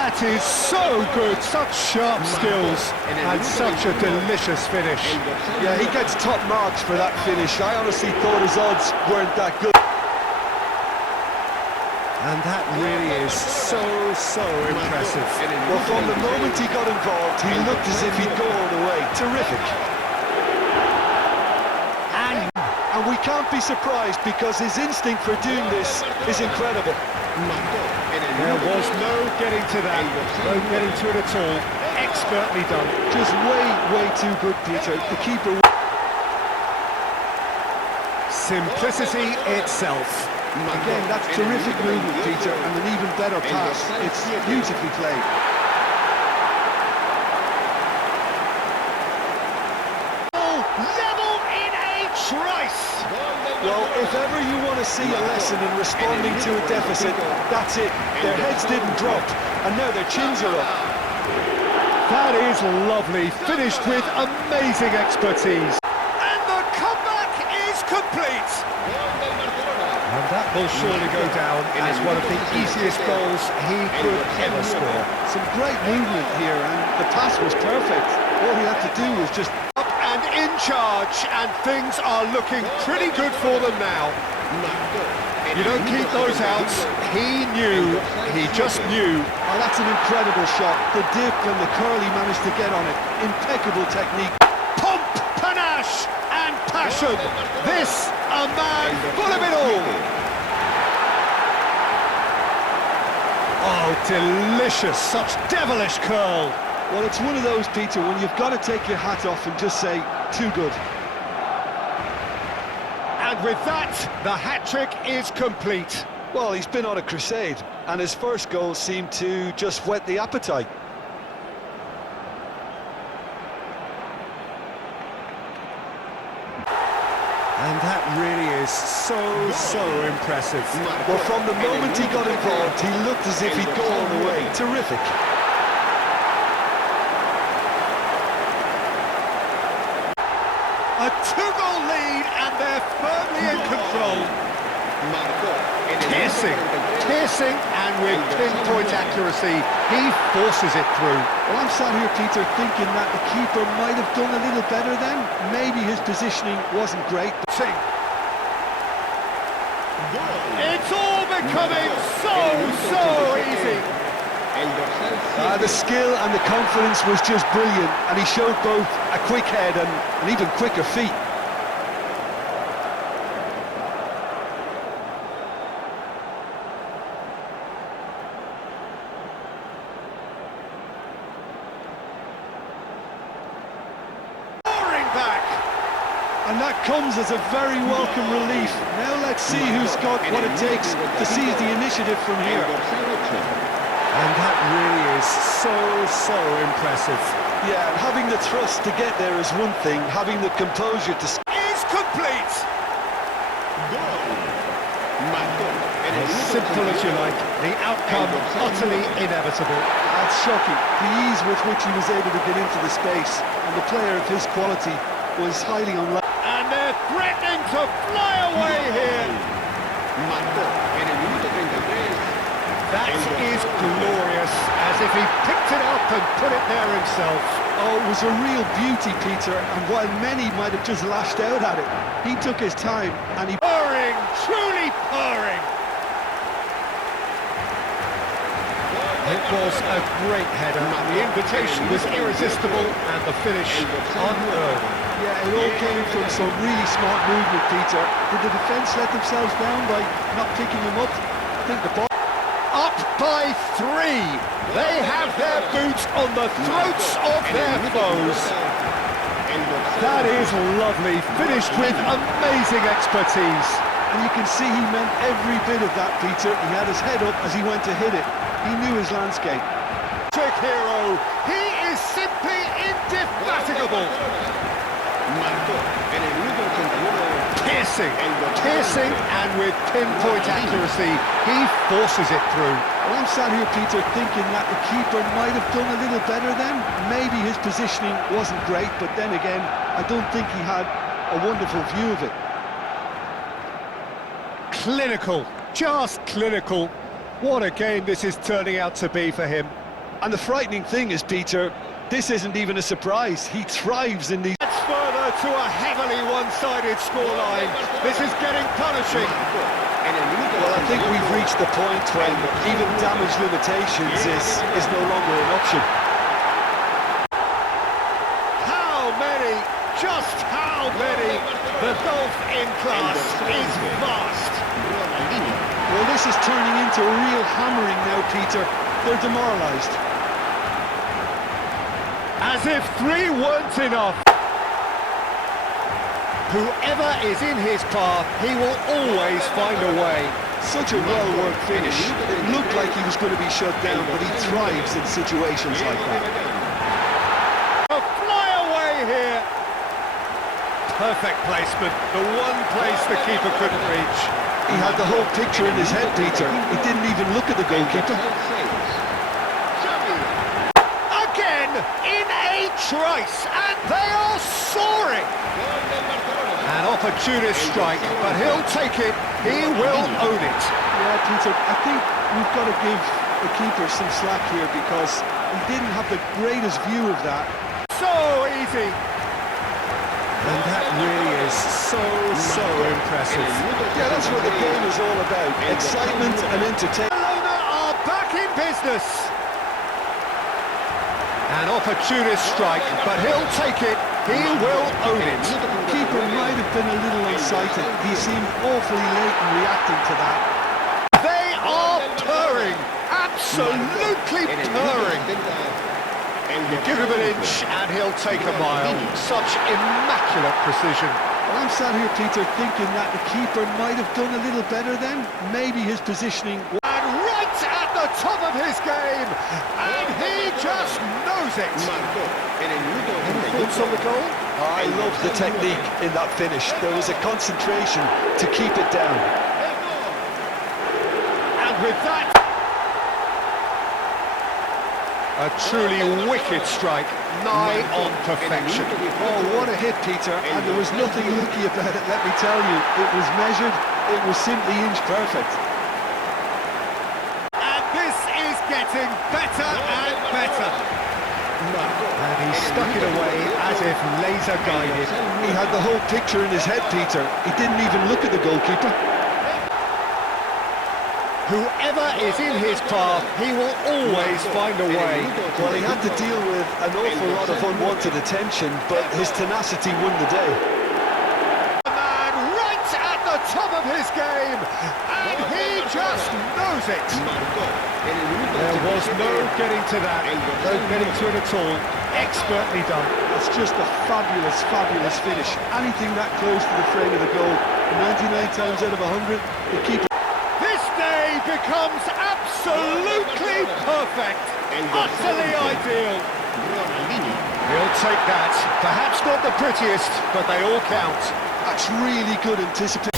That is so good, such sharp skills and such a delicious finish. Yeah, he gets top marks for that finish. I honestly thought his odds weren't that good. And that really is so impressive. Well, from the moment he got involved, he looked as if he'd go all the way. Terrific. And we can't be surprised because his instinct for doing this is incredible. There was no getting to that, no getting to it at all. Expertly done. Just way too good, Peter. The keeper... Simplicity itself. Again, that's terrific movement, Peter, and an even better pass. It's beautifully played. Level in a trice! Well, if ever you want to see a lesson in responding to a deficit, that's it. Their heads didn't drop, and now their chins are up. That is lovely, finished with amazing expertise. And the comeback is complete! And that will surely go down as one of the easiest goals he could ever score. Some great movement here, and the pass was perfect. All he had to do was just... Up and in charge, and things are looking pretty good for them now. You don't keep those outs. He knew, he just knew. Oh, that's an incredible shot. The dip and the curl he managed to get on it. Impeccable technique. Pump, panache and passion. This, a man full of it all. Oh, delicious, such devilish curl. Well, it's one of those, Peter, when you've got to take your hat off and just say, too good. And with that, the hat-trick is complete. Well, he's been on a crusade, and his first goal seemed to just whet the appetite. And that really is so impressive. Well, from the moment he got involved, he looked as if he'd go all the way. Terrific. A two-goal lead, and they're firmly in control. Piercing, and with pinpoint accuracy, he forces it through. Well, I'm sat here, Peter, thinking that the keeper might have done a little better then. Maybe his positioning wasn't great. It's all becoming so easy. The skill and the confidence was just brilliant, and he showed both a quick head and even quicker feet. And that comes as a very welcome relief. Now let's see who's got what it takes to seize the initiative from here. And that really is so impressive. Yeah, and having the thrust to get there is one thing, having the composure to... Is complete! As simple as you like, the outcome utterly inevitable. That's shocking, the ease with which he was able to get into the space, and the player of his quality was highly unlikely. And they're threatening to fly away here. That is glorious, as if he picked it up and put it there himself. Oh, it was a real beauty, Peter, and while many might have just lashed out at it, he took his time and he... Purring, truly purring. It was a great header. The invitation was irresistible and the finish unearned. Yeah, it all came from some really smart movement, Peter. Did the defence let themselves down by not picking him up? I think the ball... Up by 3. They have their boots on the throats of their foes. That is lovely, finished with amazing expertise. And you can see he meant every bit of that, Peter. He had his head up as he went to hit it. He knew his landscape. Trick hero, he is simply indefatigable. Piercing, and with pinpoint accuracy, he forces it through. Well, I'm sat here, Peter, thinking that the keeper might have done a little better then. Maybe his positioning wasn't great, but then again, I don't think he had a wonderful view of it. Clinical, just clinical. What a game this is turning out to be for him. And the frightening thing is, Peter, this isn't even a surprise. He thrives in these... It's further to a heavily one-sided scoreline. This is getting punishing. Well, I think we've reached the point when even damage limitations is no longer an option. How many? Just how many? The gulf in class is vast. Well, this is turning into a real hammering now, Peter. They're demoralised. As if 3 weren't enough. Whoever is in his path, he will always find a way. Such a well-worked finish. It looked like he was going to be shut down, but he thrives in situations like that. A fly-away here. Perfect placement, the one place the keeper couldn't reach. He had the whole picture in his head, Peter. He didn't even look at the goalkeeper. Again, in a trice, and they are soaring. An opportunist strike, but he'll take it. He will own it. Yeah, Peter, I think we've got to give the keeper some slack here because he didn't have the greatest view of that. So easy. And that really is so impressive. Yeah, that's what the game is all about. Excitement and entertainment. Barcelona are back in business. An opportunist strike, but he'll take it. He will own it. The keeper might have been a little unsighted. He seemed awfully late in reacting to that. They are purring. Absolutely purring. You give him an inch and he'll take a mile. Such immaculate precision. Well, I'm sat here, Peter, thinking that the keeper might have done a little better then. Maybe his positioning... And right at the top of his game. And he just knows it. Any thoughts on the goal? I love the technique in that finish. There was a concentration to keep it down. And with that... a truly wicked strike, nigh on perfection. Oh, what a hit, Peter, and there was nothing lucky about it, let me tell you. It was measured, it was simply inch perfect. And this is getting better and better. And he stuck it away as if laser guided. He had the whole picture in his head, Peter. He didn't even look at the goalkeeper. Whoever is in his path, he will always find a way. Well, he had to deal with an awful lot of unwanted attention, but his tenacity won the day. The man right at the top of his game, and he just knows it. There was no getting to that, no getting to it at all. Expertly done. It's just a fabulous, fabulous finish. Anything that close to the frame of the goal, 99 times out of 100, the keeper... becomes absolutely perfect, utterly ideal. He'll take that. Perhaps not the prettiest, but they all count. That's really good anticipation.